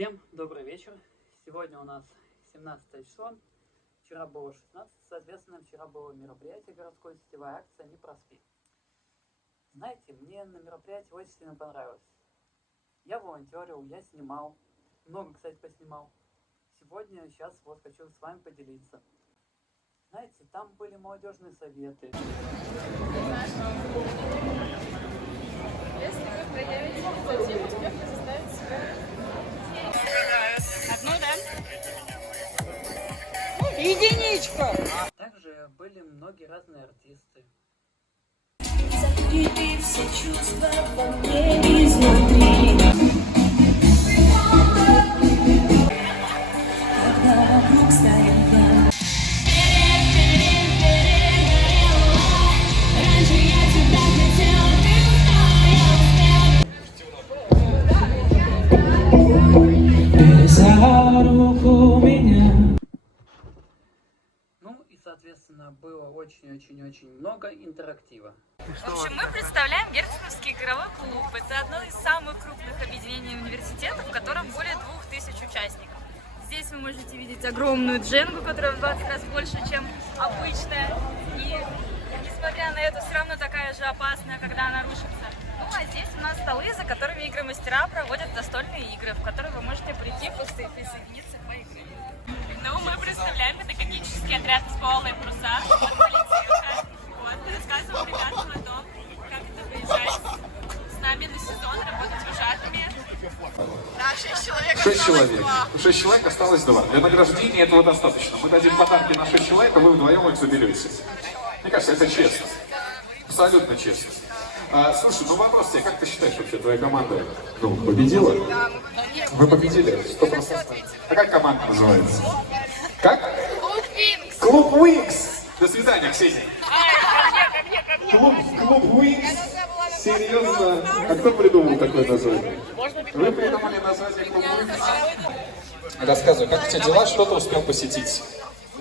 Всем добрый вечер. Сегодня у нас 17 число. Вчера было 16, соответственно, вчера было мероприятие городской, сетевая акция «Не проспи». Знаете, мне на мероприятии очень сильно понравилось. Я волонтерил, я снимал. Много, кстати, поснимал. Сегодня, сейчас вот хочу с вами поделиться. Знаете, там были молодежные советы. Если вы проявите инициативу, успех заставит себя. Одну, да? Единичка! Также были многие разные артисты. Закрыты все чувства во мне изнутри. Когда вокруг стоит я. Раньше я тебя хотел, ты за руку меня. Ну и, соответственно, было очень-очень-очень много интерактива. В общем, мы представляем Герценовский игровой клуб. Это одно из самых крупных объединений университета, в котором более 2000 участников. Здесь вы можете видеть огромную дженгу, которая в 20 раз больше, чем обычная. И, несмотря на это, все равно такая же опасная, когда она рушится. Ну, а здесь у нас столы, за которыми игромастера проводят настольные игры, в которые вы можете прийти, просто присоединиться к поиграть. Ну, мы представляем педагогический отряд из «Полные паруса» от Политеха. Вот, рассказываем ребятам о том, как это приезжать с нами на сезон, работать вожатыми. Да, 6 человек. 6 человек. 6 человек, осталось 2. Для награждения этого достаточно. Мы дадим подарки на 6 человек, а вы вдвоем их заберете. Мне кажется, это честно. Абсолютно честно. Слушай, ну вопрос тебе, как ты считаешь, вообще твоя команда победила? Да, Вы победили? 100%. А как команда называется? Как? Клуб Винкс. Клуб Wings. До свидания, Ксения. Ко мне. Клуб Wings. Серьезно? А кто придумал такое название? Вы придумали название Клуб Wings? Рассказывай, как у тебя дела, что ты успел посетить?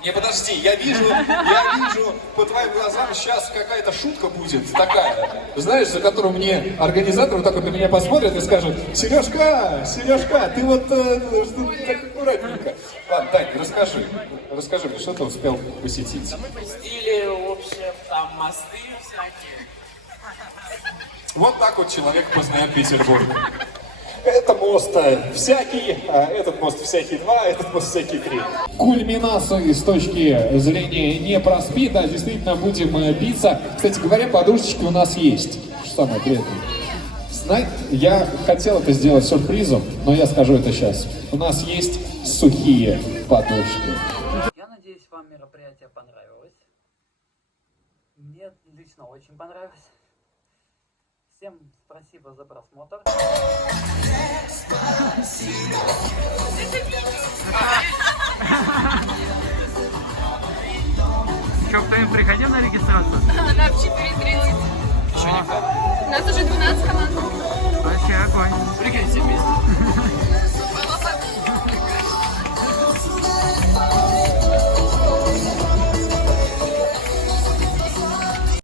Не, подожди, я вижу по твоим глазам сейчас какая-то шутка будет такая. Знаешь, за которую мне организатор вот так вот на меня посмотрит и скажет: Сережка, ты вот так аккуратненько. Ладно, Тань, расскажи мне, что ты успел посетить? Мы посетили, в общем, там мосты всякие. Вот так вот человек познает Петербург. Это мост всякий, этот мост всякий 2, этот мост всякий 3. Кульминацию с точки зрения «Не проспи», да, действительно будем биться. Кстати говоря, подушечки у нас есть. Что самое приятное. Знаете, я хотел это сделать сюрпризом, но я скажу это сейчас. У нас есть сухие подушки. Я надеюсь, вам мероприятие понравилось. Мне лично очень понравилось. Всем спасибо за просмотр. Что, кто-нибудь приходил на регистрацию? Она в 4:30. Еще никак. У нас уже 12 команд. Вообще огонь. Прыгайте вместе.